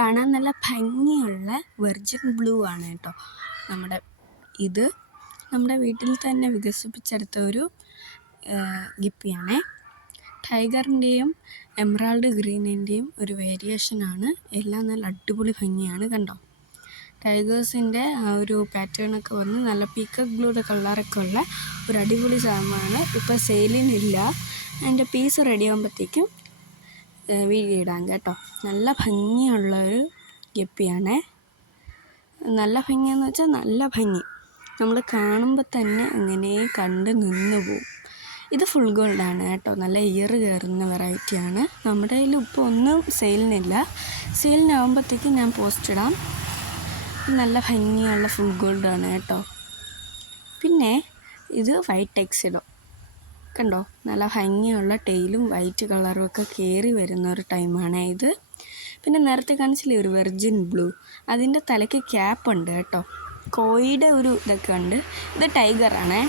കാണാൻ നല്ല ഭംഗിയുള്ള വെർജിൻ ബ്ലൂ ആണ് കേട്ടോ. ഇത് നമ്മുടെ വീട്ടിൽ തന്നെ വികസിപ്പിച്ചെടുത്ത ഒരു ഗപ്പിയാണ്. ടൈഗറിൻ്റെയും എമറാൾഡ് ഗ്രീനിൻ്റെയും ഒരു വേരിയേഷനാണ്. എല്ലാം നല്ല അടിപൊളി ഭംഗിയാണ്, കണ്ടോ. ടൈഗേഴ്സിൻ്റെ ഒരു പാറ്റേണൊക്കെ വന്ന് നല്ല പീക്കോക്ക് ബ്ലൂയുടെ കളറൊക്കെ ഉള്ള ഒരു അടിപൊളി സാധനമാണ്. ഇപ്പോൾ സെയിലിനില്ല. അതിൻ്റെ പീസ് റെഡി ആകുമ്പോഴത്തേക്കും വീഡിയോ ഇടാം കേട്ടോ. നല്ല ഭംഗിയുള്ളൊരു ഗപ്പിയാണേ. നല്ല ഭംഗിയെന്ന് വെച്ചാൽ നല്ല ഭംഗി, നമ്മൾ കാണുമ്പോൾ തന്നെ അങ്ങനെ കണ്ട് നിന്ന് പോവും. ഇത് ഫുൾ ഗോൾഡാണ് കേട്ടോ. നല്ല ഇയർ കയറുന്ന വെറൈറ്റിയാണ്. നമ്മുടെ കയ്യിൽ ഇപ്പോൾ ഒന്നും സെയിലിനില്ല. സെയിലിനാകുമ്പോഴത്തേക്കും ഞാൻ പോസ്റ്റ് ഇടാം. നല്ല ഭംഗിയുള്ള ഫുൾ ഗോൾഡാണ് കേട്ടോ. പിന്നെ ഇത് വൈറ്റ് ടെക്സിഡോ, കണ്ടോ. നല്ല ഭംഗിയുള്ള ടെയിലും വൈറ്റ് കളറും ഒക്കെ കയറി വരുന്ന ഒരു ടൈമാണ് ഇത്. പിന്നെ നേരത്തെ കാണിച്ചില്ലേ ഒരു വെർജിൻ ബ്ലൂ, അതിൻ്റെ തലയ്ക്ക് ക്യാപ്പ് ഉണ്ട് കേട്ടോ. കോഴിയുടെ ഒരു ഇതൊക്കെ ഉണ്ട്. ഇത് ടൈഗറാണേ.